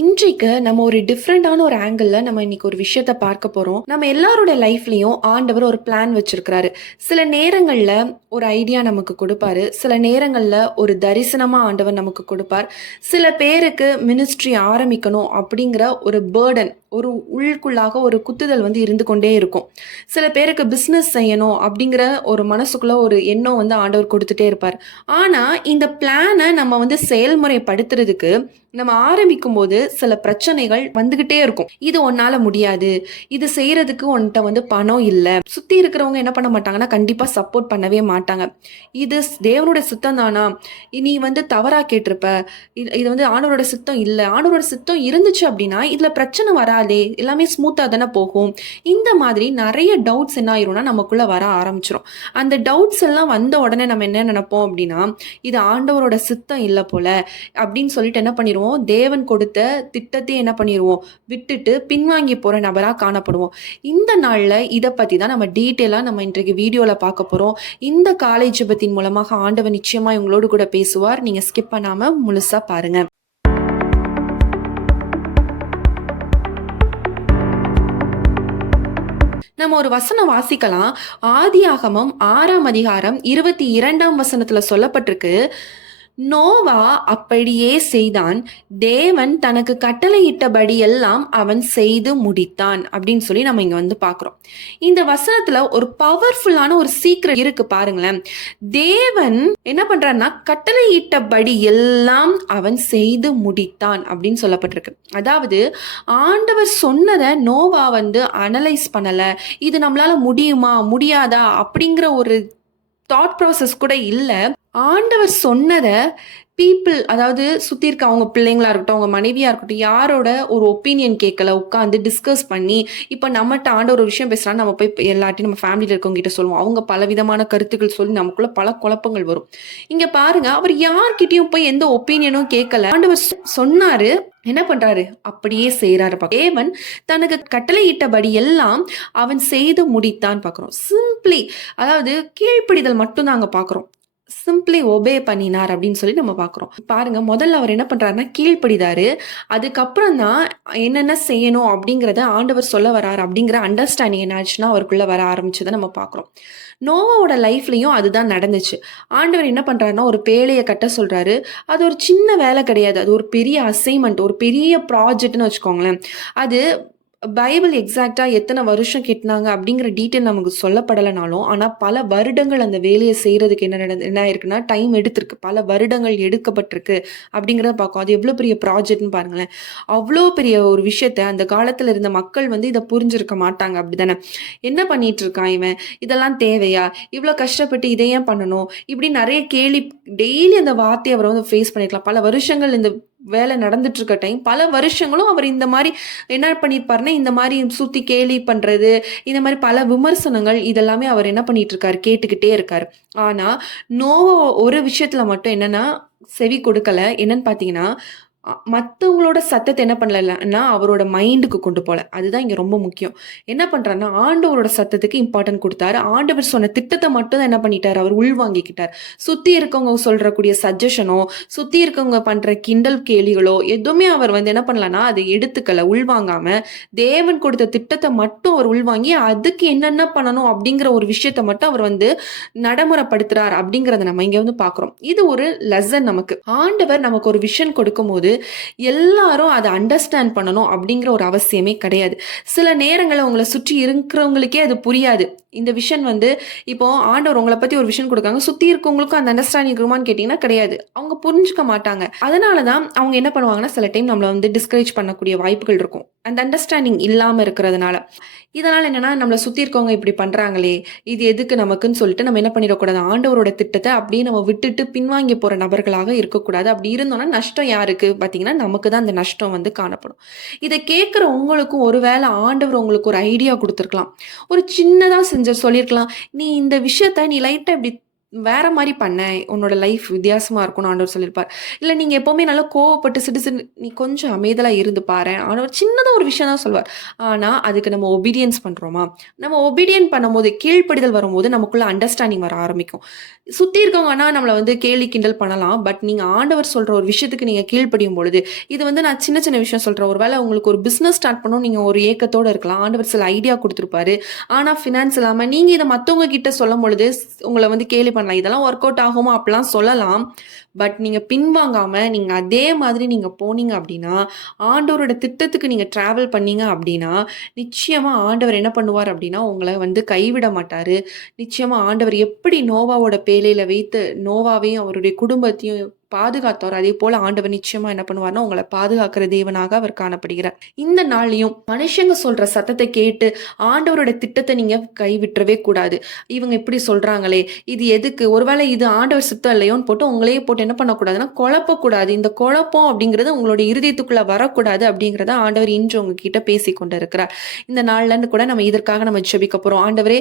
இன்றைக்கு நம்ம ஒரு டிஃப்ரெண்டான ஒரு ஆங்கிளில் நம்ம இன்னைக்கு ஒரு விஷயத்த பார்க்க போகிறோம். நம்ம எல்லாரோட லைஃப்லேயும் ஆண்டவர் ஒரு பிளான் வச்சிருக்கிறாரு. சில நேரங்களில் ஒரு ஐடியா நமக்கு கொடுப்பாரு. சில நேரங்களில் ஒரு தரிசனமாக ஆண்டவர் நமக்கு கொடுப்பார். சில பேருக்கு மினிஸ்ட்ரி ஆரம்பிக்கணும் அப்படிங்கிற ஒரு பேர்டன், ஒரு உள்ளுக்குள்ளாக ஒரு குத்துதல் இருந்து கொண்டே இருக்கும். சில பேருக்கு பிஸ்னஸ் செய்யணும் அப்படிங்கிற ஒரு மனசுக்குள்ள ஒரு எண்ணம் ஆண்டவர் கொடுத்துட்டே இருப்பார். ஆனால் இந்த பிளானை நம்ம செயல்முறைப்படுத்துறதுக்கு நம்ம ஆரம்பிக்கும் போது சில பிரச்சனைகள் வந்துகிட்டே இருக்கும். இது உன்னால முடியாது, இது செய்யறதுக்கு உன்கிட்ட பணம் இல்லை, சுத்தி இருக்கிறவங்க என்ன பண்ண மாட்டாங்கன்னா கண்டிப்பா சப்போர்ட் பண்ணவே மாட்டாங்க. இது தேவனோட சித்தம் தானா, நீ தவறா கேட்டிருப்ப, இது ஆண்டவரோட சித்தம் இல்லை, ஆண்டவரோட சித்தம் இருந்துச்சு அப்படின்னா இதுல பிரச்சனை வராதே, எல்லாமே ஸ்மூத்தா தானே போகும். இந்த மாதிரி நிறைய டவுட்ஸ் என்ன ஆயிரும்னா நமக்குள்ள வர ஆரம்பிச்சிடும். அந்த டவுட்ஸ் எல்லாம் வந்த உடனே நம்ம என்ன நினைப்போம் அப்படின்னா, இது ஆண்டவரோட சித்தம் இல்லை போல அப்படின்னு சொல்லிட்டு என்ன பண்ணிடுவோம், தேவன் கொடுத்த திட்டத்தை என்ன பண்ணிடுவோம், விட்டுட்டு பின்வாங்கி போற நபரா காணப்படுவோம். இந்த நாள்ல இதை பத்தி தான் நம்ம டீட்டெயிலா நம்ம இன்றைக்கு வீடியோல பார்க்க போறோம். இந்த காலை ஜெபத்தின் மூலமாக ஆண்டவர் நிச்சயமா உங்களோடு கூட பேசுவார். நீங்க ஸ்கிப் பண்ணாம முழுசா பாருங்க. நம்ம ஒரு வசனம் வாசிக்கலாம். ஆதியாகமம் 6ஆம் அதிகாரம் 22ஆம் வசனத்துல சொல்லப்பட்டிருக்கு, நோவா அப்படியே செய்தான், தேவன் தனக்கு கட்டளையிட்டபடி எல்லாம் அவன் செய்து முடித்தான் அப்படின்னு சொல்லி நம்ம இங்க பார்க்கிறோம். இந்த வசனத்துல ஒரு பவர்ஃபுல்லான ஒரு சீக்ரெட் இருக்கு பாருங்களேன். தேவன் என்ன பண்றாருன்னா கட்டளையிட்டபடி எல்லாம் அவன் செய்து முடித்தான் அப்படின்னு சொல்லப்பட்டிருக்கு. அதாவது ஆண்டவர் சொன்னதை நோவா அனலைஸ் பண்ணல, இது நம்மளால முடியுமா முடியாதா அப்படிங்கிற ஒரு தாட் ப்ராசஸ் கூட இல்லை. ஆண்டவர் சொன்னதை பீப்புள், அதாவது சுற்றி இருக்க அவங்க பிள்ளைங்களா இருக்கட்டும், அவங்க மனைவியாக இருக்கட்டும், யாரோட ஒரு ஒப்பீனியன் கேட்கல, உட்காந்து டிஸ்கஸ் பண்ணி, இப்போ நம்மகிட்ட ஆண்டவர் ஒரு விஷயம் பேசுகிறான்னு நம்ம போய் எல்லாத்தையும் நம்ம ஃபேமிலியில் இருக்கவங்க கிட்ட சொல்லுவோம். அவங்க பலவிதமான கருத்துக்கள் சொல்லி நமக்குள்ள பல குழப்பங்கள் வரும். இங்கே பாருங்க, அவர் யார்கிட்டையும் போய் எந்த ஒப்பீனியனும் கேட்கல. ஆண்டவர் சொன்னாரு, என்ன பண்றாரு, அப்படியே செய்யறாரு. தேவன் தனக்கு கட்டளையிட்டபடி எல்லாம் அவன் செய்து முடித்தான் பார்க்கிறோம். சிம்பிளி, அதாவது கீழ்ப்படிதல் மட்டும் தான் அங்க பார்க்கிறோம். சிம்பிளி ஒபே பண்ணினார் அப்படின்னு சொல்லி நம்ம பார்க்குறோம். பாருங்க, முதல்ல அவர் என்ன பண்றாருன்னா கீழ்ப்படிதாரு. அதுக்கப்புறம் தான் என்னென்ன செய்யணும் அப்படிங்கிறத ஆண்டவர் சொல்ல வராரு அப்படிங்கிற அண்டர்ஸ்டாண்டிங் என்ன ஆச்சுன்னா அவருக்குள்ள வர ஆரம்பிச்சதை நம்ம பார்க்குறோம். நோவாவோட லைஃப்லையும் அதுதான் நடந்துச்சு. ஆண்டவர் என்ன பண்றாருன்னா ஒரு பேழையை கட்ட சொல்றாரு. அது ஒரு சின்ன வேலை கிடையாது, அது ஒரு பெரிய அசைன்மெண்ட், ஒரு பெரிய ப்ராஜெக்ட்னு வச்சுக்கோங்களேன். அது பைபிள் எக்ஸாக்டாக எத்தனை வருஷம் கெட்டினாங்க அப்படிங்கிற டீட்டெயில் நமக்கு சொல்லப்படலைனாலும், ஆனால் பல வருடங்கள் அந்த வேலையை செய்கிறதுக்கு என்ன ஆயிருக்குன்னா டைம் எடுத்திருக்கு, பல வருடங்கள் எடுக்கப்பட்டிருக்கு அப்படிங்கிறத பார்க்கும். அது எவ்வளோ பெரிய ப்ராஜெக்ட்னு பாருங்களேன். அவ்வளோ பெரிய ஒரு விஷயத்த அந்த காலத்தில் இருந்த மக்கள் இதை புரிஞ்சிருக்க மாட்டாங்க. அப்படிதானே, என்ன பண்ணிட்டு இருக்கான் இவன், இதெல்லாம் தேவையா, இவ்வளோ கஷ்டப்பட்டு இதை ஏன் பண்ணணும், இப்படி நிறைய கேள்வி டெய்லி அந்த வார்த்தையை அவர் ஃபேஸ் பண்ணிக்கலாம். பல வருஷங்கள் இந்த வேலை நடந்துட்டு இருக்க டைம், பல வருஷங்களும் அவர் இந்த மாதிரி என்ன பண்ணியிருப்பாருன்னா இந்த மாதிரி சுற்றி கேலி பண்ணுறது, இந்த மாதிரி பல விமர்சனங்கள், இதெல்லாமே அவர் என்ன பண்ணிட்டு இருக்காரு, கேட்டுக்கிட்டே இருக்காரு. ஆனால் நோவா ஒரு விஷயத்தில் மட்டும் என்னன்னா செவி கொடுக்கல. என்னன்னு பார்த்தீங்கன்னா, மற்றவங்களோட சத்தத்தை என்ன பண்ணலன்னா அவரோட மைண்டுக்கு கொண்டு போகல. அதுதான் இங்கே ரொம்ப முக்கியம். என்ன பண்ணுறாருன்னா ஆண்டவரோட சத்தத்துக்கு இம்பார்ட்டன்ட் கொடுத்தாரு. ஆண்டவர் சொன்ன திட்டத்தை மட்டும் தான் என்ன பண்ணிட்டார், அவர் உள்வாங்கிக்கிட்டார். சுற்றி இருக்கவங்க சொல்கிறக்கூடிய சஜஷனோ, சுற்றி இருக்கவங்க பண்ணுற கிண்டல் கேலிகளோ எதுவுமே அவர் என்ன பண்ணலன்னா அதை எடுத்துக்கல, உள்வாங்காமல் தேவன் கொடுத்த திட்டத்தை மட்டும் அவர் உள்வாங்கி அதுக்கு என்னென்ன பண்ணணும் அப்படிங்கிற ஒரு விஷயத்தை மட்டும் அவர் நடைமுறைப்படுத்துறார் அப்படிங்கிறத நம்ம இங்கே பார்க்குறோம். இது ஒரு லெசன். நமக்கு ஆண்டவர் நமக்கு ஒரு விஷன் கொடுக்கும் போது எல்லாரும் அதை அண்டர்ஸ்டாண்ட் பண்ணணும் அப்படிங்கிற ஒரு அவசியமே கிடையாது. சில நேரங்களில் உங்களை சுற்றி இருக்கிறவங்களுக்கே அது புரியாது. இந்த விஷன் இப்போ ஆண்டவர் உங்களை பற்றி ஒரு விஷன் கொடுக்காங்க, சுற்றி இருக்கவங்களுக்கும் அந்த அண்டர்ஸ்டாண்டிங் இருக்குமான்னு கேட்டிங்கன்னா கிடையாது. அவங்க புரிஞ்சுக்க மாட்டாங்க. அதனால தான் அவங்க என்ன பண்ணுவாங்கன்னா சில டைம் நம்மளை டிஸ்கரேஜ் பண்ணக்கூடிய வாய்ப்புகள் இருக்கும், அந்த அண்டர்ஸ்டாண்டிங் இல்லாமல் இருக்கிறதுனால. இதனால் என்னன்னா நம்மளை சுற்றி இருக்கவங்க இப்படி பண்ணுறாங்களே, இது எதுக்கு நமக்குன்னு சொல்லிட்டு நம்ம என்ன பண்ணிடக்கூடாது, ஆண்டவரோட திட்டத்தை அப்படியே நம்ம விட்டுட்டு பின்வாங்கி போகிற நபர்களாக இருக்கக்கூடாது. அப்படி இருந்தோம்னா நஷ்டம் யாருக்கு பார்த்தீங்கன்னா நமக்கு தான் அந்த நஷ்டம் காணப்படும். இதை கேட்குற உங்களுக்கும் ஒருவேளை ஆண்டவர் உங்களுக்கு ஒரு ஐடியா கொடுத்துருக்கலாம், ஒரு சின்னதாக சொல்லியிருக்கலாம், நீ இந்த விஷயத்த நீ லைட்டாக இப்படி வேற மாரி பண்ணேன். உன்னோட லைஃப் வித்தியாசமா இருக்கும்னு ஆண்டவர் சொல்லியிருப்பார். இல்ல நீங்க எப்பவுமே நல்லா கோவப்பட்டு நீ கொஞ்சம் அமைதலா இருந்து பாரேன். ஆண்டவர் சின்னதா ஒரு விஷயம் தான் சொல்வார். ஆனா, அதுக்கு நம்ம ஒபீடியன்ஸ் பண்றோமா? நம்ம ஒபீடியன்ட் பண்ணும்போது, கீழ்ப்படிதல் வரும்போது நமக்குள்ள அண்டர்ஸ்டாண்டிங் வர ஆரம்பிக்கும். சுத்தி இருக்கவங்க வேணா நம்மள வந்து கேலி கிண்டல் பண்ணலாம். பட் நீங்க ஆண்டவர் சொல்ற ஒரு விஷயத்துக்கு நீங்க கீழ்ப்படியும் பொழுது, இது வந்து நான் சின்ன சின்ன விஷயம் சொல்றேன். ஒரு வேள உங்களுக்கு ஒரு பிசினஸ் ஸ்டார்ட் பண்ணணும்னு நீங்க ஒரு ஏக்கத்தோட இருக்கலாம். ஆண்டவர் சில ஐடியா குடுத்திருப்பாரு. ஆனா, ஃபினான்ஸ் இல்லாம நீங்க இத மத்தவங்க கிட்ட சொல்லும்பொழுது, உங்கள வந்து கேலி பண்ணலாம். இதெல்லாம் ஒர்க் அவுட் ஆகுமா? அப்படிலாம் சொல்லலாம். பட் நீங்க பின்வாங்காம, நீங்க அதே மாதிரி நீங்க போனீங்க அப்படின்னா, ஆண்டவரோட திட்டத்துக்கு நீங்க டிராவல் பண்ணீங்க அப்படின்னா, நிச்சயமா ஆண்டவர் என்ன பண்ணுவார் அப்படின்னா, உங்கள வந்து கைவிட மாட்டாரு. நிச்சயமா ஆண்டவர் எப்படி நோவாவோட பேழையில வைத்து நோவாவையும், அவருடைய குடும்பத்தையும் பாதுகாத்தாரோ, அதேபோல ஆண்டவர் நிச்சயமா என்ன பண்ணுவார்ன்னா, உங்கள பாதுகாக்கிற தேவனாக அவர் காணப்படுகிறார். இந்த நாள்லயும் மனுஷங்க சொல்ற சத்தத்த கேட்டு, ஆண்டவரோட திட்டத்த நீங்க கைவிட்றவே கூடாது. இவங்க இப்படி சொல்றாங்களே, இது எதுக்கு? ஒருவேளை இது ஆண்டவர் சித்தம் இல்லையோன்னு போட்டு உங்களையே போட்டு என்ன பண்ணக்கூடாதுன்னா, குழப்பக்கூடாது. இந்த குழப்பம் அப்படிங்கிறது உங்களுடைய இருதயத்துக்குள்ள வரக்கூடாது அப்படிங்கிறத ஆண்டவர் இன்று உங்ககிட்ட பேசிக் கொண்டிருக்கிறார். இந்த நாள்லருந்து கூட நம்ம இதற்காக நம்ம ஜெபிக்க போறோம். ஆண்டவரே,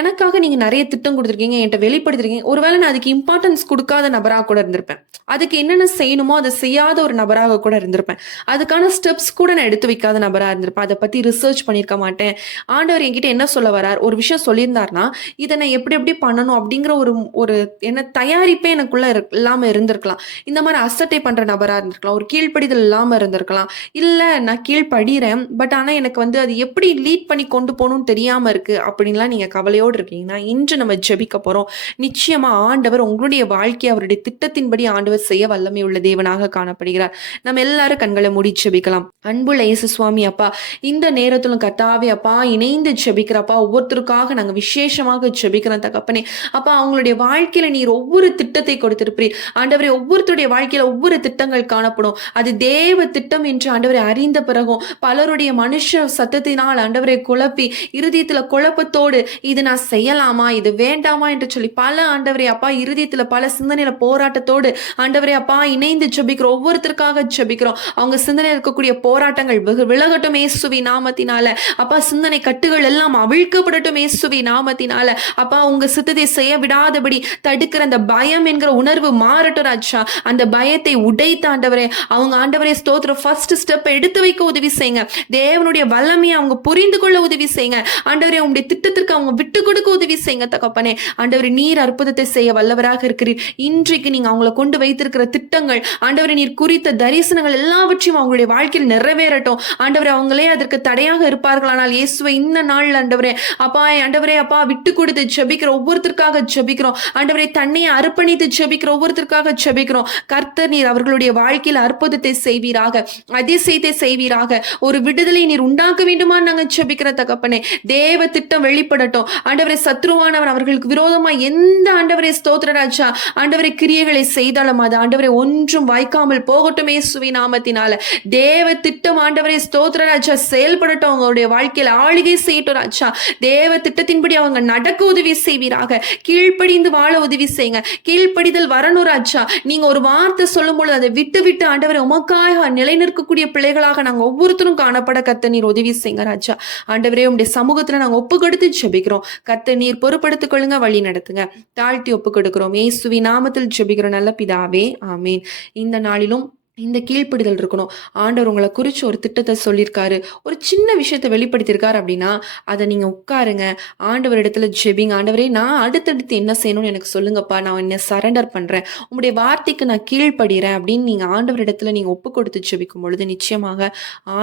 எனக்காக நீங்க நெறைய திட்டம் குடுத்துருக்கீங்க. என்ட்ட வெளிப்படுத்திருக்கீங்க. ஒருவேளை நான் அதுக்கு இம்பார்ட்டன்ஸ் குடுக்காத நபரா கூட இருந்திருப்பேன். அதுக்கு என்னென்ன செய்யணுமோ அத செய்யாத ஒரு நபராக கூட இருந்திருப்பேன். அதுக்கான ஸ்டெப்ஸ் கூட நான் எடுத்து வைக்காத நபரா இருந்திருப்பேன். அத பத்தி ரிசர்ச் பண்ணியிருக்க மாட்டேன். ஆண்டவர் என்கிட்ட என்ன சொல்ல வரார்? ஒரு விஷயம் சொல்லியிருந்தார்ன்னா, இத நான் எப்படி எப்படி பண்ணணும் அப்படிங்கிற ஒரு ஒரு என்ன தயாரிப்பே எனக்குள்ள இல்லாம இருந்திருக்கலாம். இந்த மாரி அசட்டை பண்ற நபரா இருந்திருக்கலாம். ஒரு கீழ்ப்படிதல் இல்லாம இருந்திருக்கலாம். இல்ல நான் கீழ்ப்படிறேன். பட் ஆனா எனக்கு வந்து அது எப்படி லீட் பண்ணி கொண்டு போணும்னு தெரியாம இருக்கு அப்படின்லாம் நீங்க கவலையோடு இருக்கீங்கன்னா, இன்று நம்ம ஜெபிக்க போறோம். நிச்சயமா ஆண்டவர் உங்களுடைய வாழ்க்கைய அவருடைய திட்டத்தின்படி ஆண்டவர் செய்ய வல்லமை உள்ள தேவனாக காணப்படுகிறார். நம்ம எல்லாரும் கண்களை மூடி ஜெபிக்கலாம். அன்புள்ள இயேசு சுவாமி அப்பா, இந்த நேரத்திலும் கர்த்தாவே அப்பா இணைந்து ஜெபிக்கிறப்பா ஒவ்வொருத்தருக்காக நாங்க விசேஷமாக ஜெபிக்கிறோம் தகப்பனே. அப்பா அவங்களுடைய வாழ்க்கையில நீர் ஒவ்வொரு திட்டத்தை கொடுத்திருப்பீர். ஆண்டவரே ஒவ்வொருத்தருடைய வாழ்க்கையில ஒவ்வொரு திட்டங்கள் காணப்படும். அது தேவ திட்டம் என்று ஆண்டவரை அறிந்த பிறகும் பலருடைய மனுஷ சத்தத்தினால் ஆண்டவரை குழப்பி இருதயத்துல குழப்பத்தோடு இது நான் செய்யலாமா இது வேண்டாமா என்று சொல்லி பல ஆண்டவரே அப்பா இருதயத்துல பல சிந்தனையில போராட்டத்தோடு ஆண்டவரே அப்பா இணைந்து ஜெபிக்கிறோம். ஒவ்வொருத்தருக்காக ஜெபிக்கிறோம். அவங்க சிந்தனையில் இருக்கக்கூடிய போராட்டங்கள் விலகட்டும் இயேசுவின் நாமத்தினால. அப்பா சிந்தனை கட்டுகள் எல்லாம் அவிழ்க்கப்படட்டும் இயேசுவின் நாமத்தினால. அப்பா உங்க சித்தத்தை செய்ய விடாதபடி தடுக்கிற அந்த பயம் என்கிற உணர்வு மாறட்டும் ராஜா. அந்த பயத்தை உடைத்த ஆண்டவரே அவங்க ஆண்டவரே ஸ்தோத்திரம் ஃபர்ஸ்ட் ஸ்டெப் எடுத்து வைக்க உதவி செய்யுங்க. தேவனுடைய வல்லமையை அவங்க புரிந்து கொள்ள உதவி செய்யுங்க. ஆண்டவரே உங்களுடைய திட்டத்திற்கு அவங்க விட்டு கொடுக்க உதவி செய்யுங்க தகப்பனே. ஆண்டவரே நீர் அற்புதத்தை செய்ய வல்லவராக இருக்கிறீர். இன்றைக்கு நீங்க அவங்களை கொண்டு வைத்திருக்கிற திட்டங்கள் ஆண்டவரே நீர் குறித்த தரிசனங்கள் எல்லாவற்றையும் அவங்களுடைய வாழ்க்கையில் நிறைவேறட்டும். ஆண்டவரே அவங்களே அதற்கு தடையாக இருப்பார்களானால் இயேசுவை இந்த நாள் ஆண்டவரே அப்பா ஆண்டவரே அப்பா விட்டு கொடுத்து ஜெபிக்கிற ஒவ்வொருத்தருக்காக ஜெபிக்கிறோம். ஆண்டவரே தன்னையை அர்ப்பணித்து ஜெபிக்கிற ஒவ்வொருத்தருக்காக ஜெபிக்கிறோம். கர்த்தர் நீர் அவர்களுடைய வாழ்க்கையில் அற்புதத்தை செய்வீராக, அதிசயத்தை செய்வீராக, ஒரு விடுதலை நீர் உண்டாக்க வேண்டுமா நாங்க ஜெபிக்கிற தகப்பனே. தேவ திட்டம் வெளிப்படட்டும். ஆண்டவரே சத்ருவானவன் அவர்களுக்கு விரோதமா எந்த ஆண்டவரே ஸ்தோத்திர ராஜா ஆண்டவரே கிரியைகளை செய்தாலும் அது ஆண்டவரே ஒன்றும் வாய்க்காமல் போகட்டும் இயேசுவின் நாமத்தினால. தேவ திட்டம் ஆண்டவரே ஸ்தோத்திர ராஜா செயல்படட்டும். அவங்களுடைய வாழ்க்கையில் ஆளுகை செய்யட்டும் ராஜா. தேவ திட்டத்தின்படி அவங்க நடக்க உதவி செய்வீராக. கீழ்ப்படிந்து வாழ உதவி செய்யுங்க. கீழ்ப்படிதல் வரணும் ராஜா. நீங்க ஒரு வார்த்தை சொல்லும் பொழுது அதை விட்டு விட்டு ஆண்டவரை உமக்காக நிலை நிற்கக்கூடிய பிள்ளைகளாக நாங்க ஒவ்வொருத்தரும் காணப்பட கர்த்தர் நீர் உதவி செய்யுங்க ராஜா. ஆண்டவரே உங்களுடைய சமூகத்துல நாங்க ஒப்பு கொடுத்து ஜெபிக்கிறோம். கர்த்தர் நீர் பொறுப்படுத்திக் கொள்ளுங்க, வழி நடத்துங்க. தாழ்த்தி ஒப்பு கொடுக்கிறோம் இயேசுவின் நாமத்தில் ஜெபிக்கிறோம் நல்ல பிதாவே, ஆமேன். இந்த நாளிலும் இந்த கீழ்ப்படிதல் இருக்கணும். ஆண்டவர் உங்களை குறித்து ஒரு திட்டத்தை சொல்லியிருக்காரு, ஒரு சின்ன விஷயத்தை வெளிப்படுத்தியிருக்காரு அப்படின்னா அதை நீங்கள் உட்காருங்க, ஆண்டவர் இடத்துல ஜெபிங்க. ஆண்டவரே நான் அடுத்தடுத்து என்ன செய்யணும்னு எனக்கு சொல்லுங்கப்பா, நான் என்ன சரண்டர் பண்ணுறேன், உங்களுடைய வார்த்தைக்கு நான் கீழ்ப்படுகிறேன் அப்படின்னு நீங்கள் ஆண்டவர் இடத்துல நீங்கள் ஒப்பு கொடுத்து ஜெபிக்கும் பொழுது நிச்சயமாக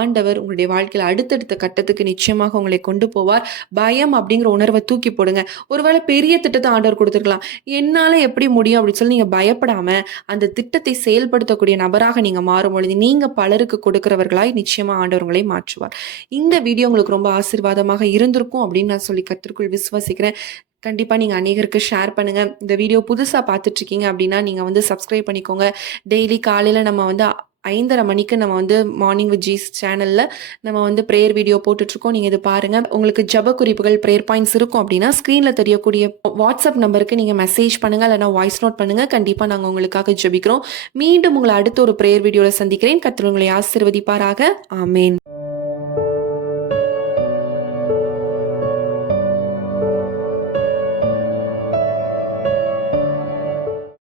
ஆண்டவர் உங்களுடைய வாழ்க்கையில் அடுத்தடுத்த கட்டத்துக்கு நிச்சயமாக உங்களை கொண்டு போவார். பயம் அப்படிங்கிற உணர்வை தூக்கி போடுங்க. ஒருவேளை பெரிய திட்டத்தை ஆண்டவர் கொடுத்துருக்கலாம், என்னால் எப்படி முடியும் அப்படின்னு சொல்லி நீங்கள் பயப்படாமல் அந்த திட்டத்தை செயல்படுத்தக்கூடிய நபராக நீங்க மாறும் பொழுது நீங்க பலருக்கு கொடுக்கிறவர்களாய் நிச்சயமா ஆண்டவர் உங்களை மாற்றுவார். இந்த வீடியோ உங்களுக்கு ரொம்ப ஆசீர்வாதமாக இருந்திருக்கும் அப்படின்னு நான் சொல்லி கர்த்தருக்குள் விசுவாசிக்கிறேன். கண்டிப்பா நீங்க அநேகருக்கு ஷேர் பண்ணுங்க. இந்த வீடியோ புதுசா பார்த்துட்டு இருக்கீங்க அப்படின்னா நீங்க வந்து சப்ஸ்கிரைப் பண்ணிக்கோங்க. டெய்லி காலையில நம்ம வந்து 5:30 மணிக்கு நம்ம வந்து மார்னிங் வித் ஜீஸ் சேனல்ல நம்ம வந்து ப்ரேயர் வீடியோ போட்டுட்ருக்கோம். நீங்கள் இது பாருங்க. உங்களுக்கு ஜப குறிப்புகள் ப்ரேயர் பாயிண்ட்ஸ் இருக்கும் அப்படின்னா ஸ்க்ரீனில் தெரியக்கூடிய வாட்ஸ்அப் நம்பருக்கு நீங்கள் மெசேஜ் பண்ணுங்க, இல்லைனா வாய்ஸ் நோட் பண்ணுங்க. கண்டிப்பாக நாங்கள் உங்களுக்காக ஜெபிக்கிறோம். மீண்டும் உங்களை அடுத்த ஒரு ப்ரேயர் வீடியோவில் சந்திக்கிறேன். கர்த்தர் உங்களை ஆசீர்வதிப்பாராக. ஆமேன்.